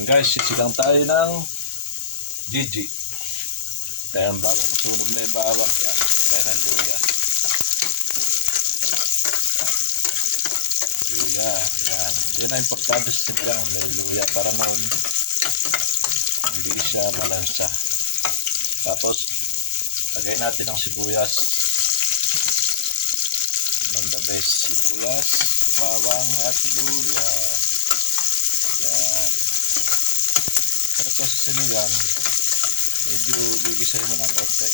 Yan guys, sisigang tayo ng GG. Kaya ang bawang, sunog na yung bawang. Yan, tayo ng luya. Luya, yan. Yan ang importante sa sinigang, may luya para noon hindi siya malansa. Tapos, lagay natin ang sibuyas. Yun ang the best. Sibuyas, bawang at luya. Yan. Sarap kasi sinigang, medyo gigisahin mo ng konti.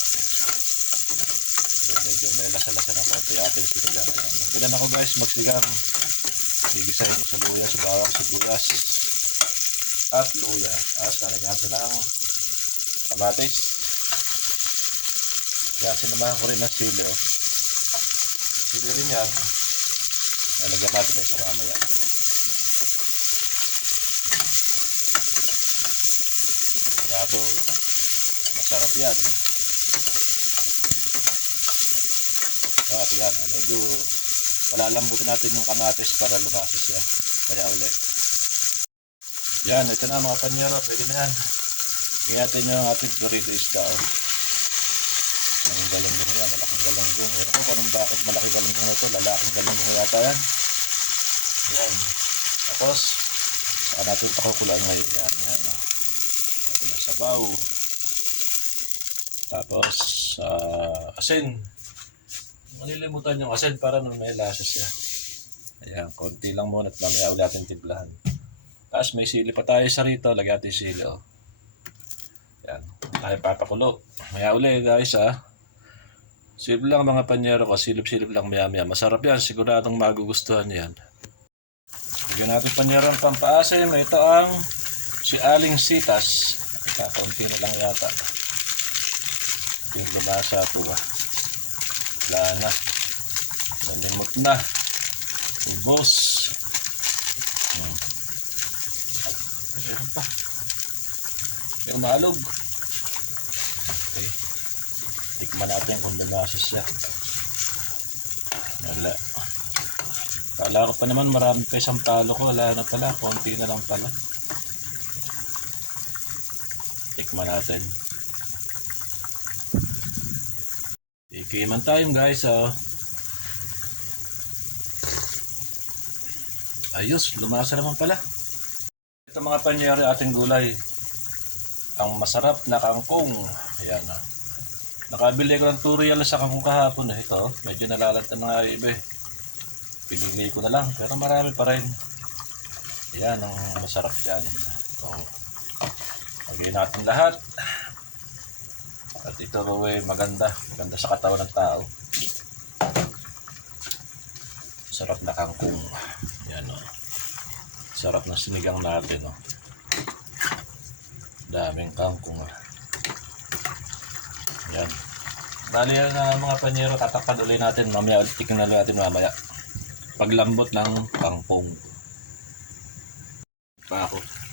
Medyo may lasa-lasa ng konti ating sinigang. Yan. Ganyan ako guys, magsigang. Gigisahin mo sa luya, sa bawang, sibuyas, at luya. Tapos lalagyan natin ng kamatis. Yan, sinamahan ko rin ng sili. Oh. Sili rin yan. Lalagyan natin ng sa mamaya. Sigurado, masarap yan. At yan, medyo palalambutin natin yung kamatis para lumakas siya. Kaya ulit. Yan, ito na mga panyero, pwede na yan. Kaya natin yung ating burrito isda. Oh. Ang galunggong yan, malaking galunggong. Ano ko kung bakit malaki galunggong ito, lalaking galunggong yata yan. Yan. Tapos, saka natin pakukulaan ngayon yan. Yan. Oh. Na sabaw. Tapos, ah, asin. Malilimutan yung asin para nung may lasa siya. Ayan, konti lang muna at mamaya ulit natin timplahan. Tapos may sili pa tayo sa rito. Lagyan natin sili, oh. Yan. Tayo papakulo. Maya uli, guys, ah. Silip lang mga panyero ko. Silip-silip lang maya-maya. Masarap yan. Siguradong magugustuhan yan. Lagyan natin panyero ang pampaasim. Ito ang si Aling Sitas. Kakaunti na lang yata. Ito yung lumasa po, ah. Wala na. Nalimot na. Ubos. Hmm. Meron pa. Yung maalog. Okay. Tikman natin kung lumasa siya. Wala. Kala ko pa naman marami pa isang palo ko. Wala na pala. Konti na lang pala. Tikman natin. Tikiman tayo guys. Oh. Ayos. Lumasa naman pala. Ito mga panyeri ating gulay. Ang masarap na kangkong. Ayan ah. Nakabili ko ng 2 real sa kangkong kahapon eh. Ito, medyo nalalagtan na nga yung iba eh. Pinili ko na lang, pero marami pa rin. Ayan, ang masarap yan. So, lagay natin lahat. At ito raw eh, maganda. Maganda sa katawan ng tao. Sarap na kangkong. Yan o. Sarap na sinigang natin o. Daming kangkong ah. Yan. Bali yan na mga panyero, tatakpan ulit natin. Mamaya ulit tingnan natin mamaya. Paglambot ng kangkong. Pa ako.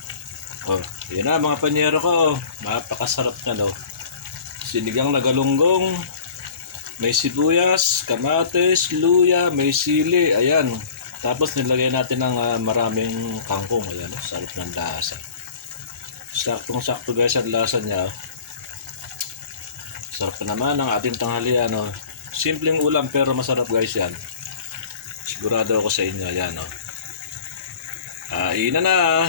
Oh, yun na mga panyero ko. Napakasarap na no. Sinigang na galunggong. May sibuyas, kamatis, luya, may sili. Ayan. Tapos nilagay natin ng ah, maraming kangkong. Ayan, oh, sarap ng lasa. Saktong-sakto guys ang lasa niya. Sarap na naman ang ating tanghalian. No? Simpleng ulam pero masarap guys yan. Sigurado ako sa inyo. Yan. Oh. Ah, ina na.